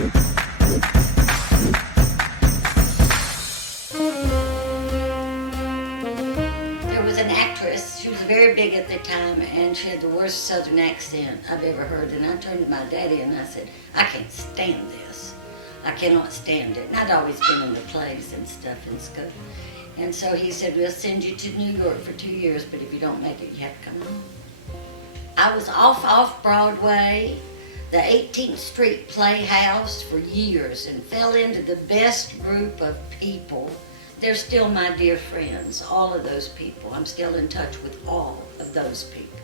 There was an actress, she was very big at the time, and she had the worst southern accent I've ever heard. And I turned to my daddy and I said, I can't stand this. I cannot stand it. And I'd always been in the plays and stuff in school. And so he said, we'll send you to New York for 2 years, but if you don't make it, you have to come home. I was off Broadway, the 18th Street Playhouse for years, and fell into the best group of people. They're still my dear friends, all of those people. I'm still in touch with all of those people.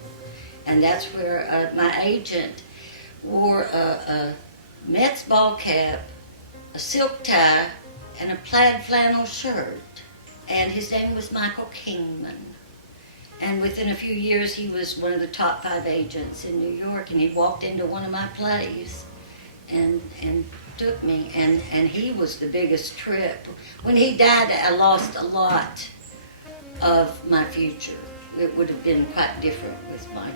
And that's where my agent wore a Mets ball cap, a silk tie, and a plaid flannel shirt. And his name was Michael Kingman. And within a few years, he was one of the top 5 agents in New York, and he walked into one of my plays and took me, and he was the biggest trip. When he died, I lost a lot of my future. It would have been quite different with Michael.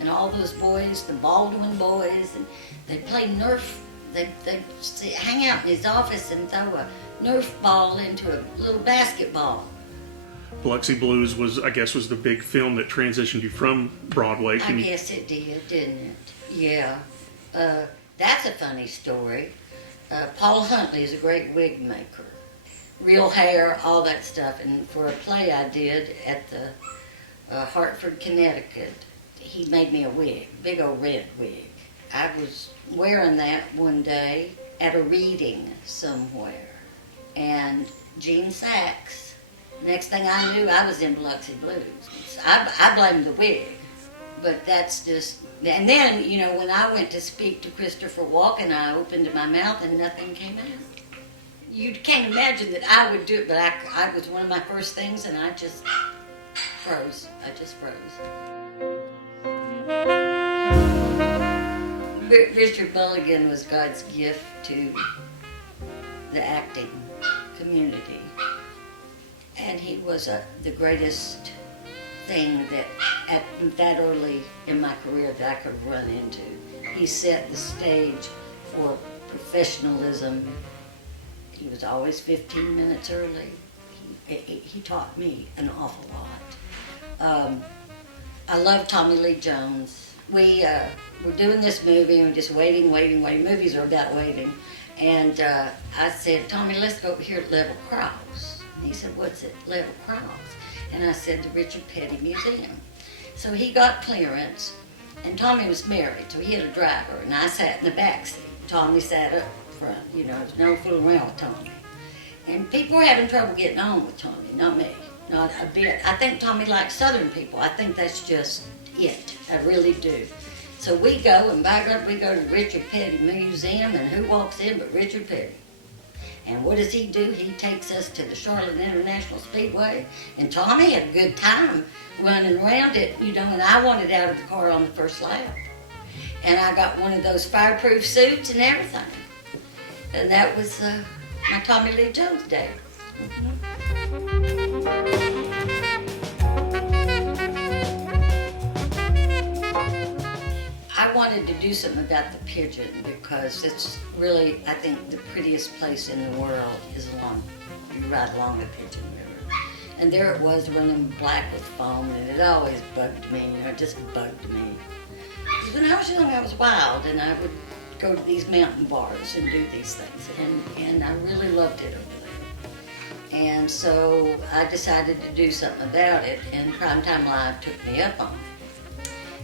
And all those boys, the Baldwin boys, and they'd play Nerf. They'd hang out in his office and throw a Nerf ball into a little basketball. Biloxi Blues was the big film that transitioned you from Broadway. I guess it did, didn't it? Yeah. That's a funny story. Paul Huntley is a great wig maker. Real hair, all that stuff. And for a play I did at the Hartford, Connecticut, he made me a wig, big old red wig. I was wearing that one day at a reading somewhere. And Gene Sachs, next thing I knew, I was in Biloxi Blues. So I blamed the wig. But that's just, and then, you know, when I went to speak to Christopher Walken, I opened my mouth and nothing came out. You can't imagine that I would do it, but I was one of my first things, and I just froze. I just froze. Richard Mulligan was God's gift to the acting community. And he was the greatest thing that at that early in my career that I could have run into. He set the stage for professionalism. He was always 15 minutes early. He taught me an awful lot. I love Tommy Lee Jones. We were doing this movie and we're just waiting. Movies are about waiting. And I said, Tommy, let's go over here at Level Cross. And he said, what's at Level Cross? And I said, the Richard Petty Museum. So he got clearance, and Tommy was married, so he had a driver, and I sat in the back seat. Tommy sat up front, you know, there's no fooling around with Tommy. And people were having trouble getting on with Tommy, not me, not a bit. I think Tommy likes Southern people. I think that's just it, I really do. So we go, and by God, we go to the Richard Petty Museum, and who walks in but Richard Petty? And what does he do? He takes us to the Charlotte International Speedway, and Tommy had a good time running around it, you know, and I wanted out of the car on the first lap. And I got one of those fireproof suits and everything. And that was my Tommy Lee Jones day. I wanted to do something about the Pigeon because it's really, I think, the prettiest place in the world is you ride along the Pigeon River. And there it was running black with foam, and it always bugged me, you know, it just bugged me. Because when I was young, I was wild, and I would go to these mountain bars and do these things, and I really loved it over there. And so I decided to do something about it, and Primetime Live took me up on it.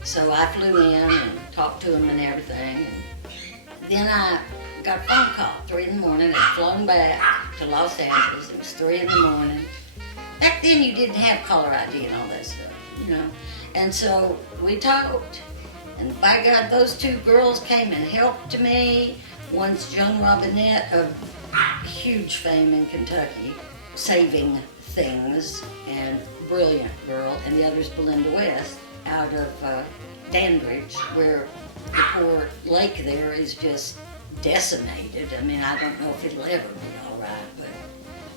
So I flew in and talked to him and everything. And then I got a phone call, 3 in the morning. I'd flown back to Los Angeles. It was 3 in the morning. Back then you didn't have caller ID and all that stuff, you know. And so we talked. And by God, those 2 girls came and helped me. One's Joan Robinette of huge fame in Kentucky, saving things, and brilliant girl. And the other's Belinda West, out of Dandridge, where the poor lake there is just decimated. I mean, I don't know if it'll ever be all right, but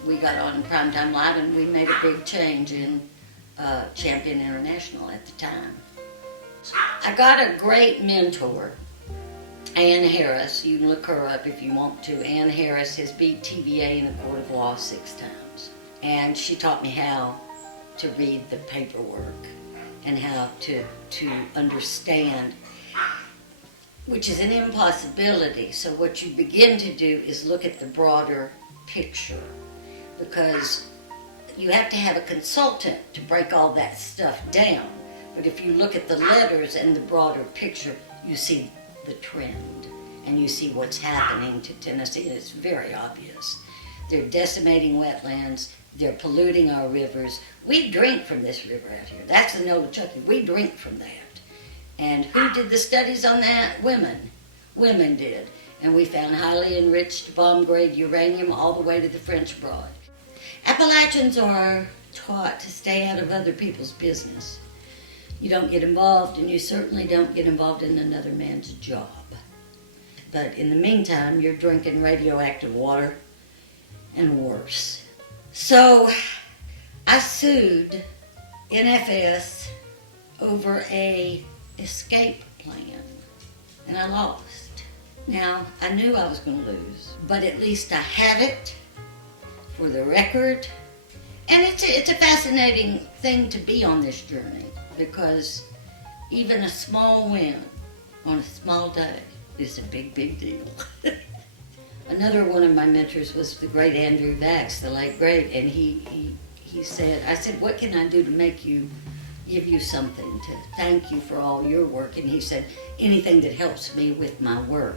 we got on Primetime Live and we made a big change in Champion International at the time. I got a great mentor Ann Harris, you can look her up if you want to. Ann Harris has beat TVA in a court of law 6 times. And she taught me how to read the paperwork and how to understand, which is an impossibility. So what you begin to do is look at the broader picture, because you have to have a consultant to break all that stuff down. But if you look at the letters and the broader picture, you see the trend and you see what's happening to Tennessee, and it's very obvious. They're decimating wetlands, they're polluting our rivers. We drink from this river out here. That's the Nolichucky. We drink from that. And who did the studies on that? Women. Women did. And we found highly enriched bomb-grade uranium all the way to the French Broad. Appalachians are taught to stay out of other people's business. You don't get involved, and you certainly don't get involved in another man's job. But in the meantime, you're drinking radioactive water and worse. So I sued NFS over a escape plan, and I lost. Now, I knew I was going to lose, but at least I have it for the record. And it's a fascinating thing to be on this journey, because even a small win on a small day is a big, big deal. Another one of my mentors was the great Andrew Vax, the late great, and he said, I said, what can I do to give you something, to thank you for all your work? And he said, anything that helps me with my work.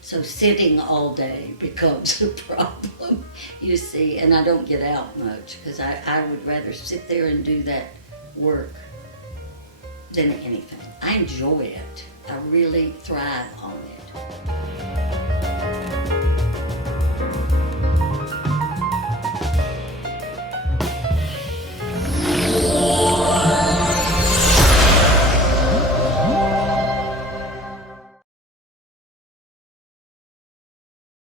So sitting all day becomes a problem, you see, and I don't get out much, because I would rather sit there and do that work than anything. I enjoy it. I really thrive on it.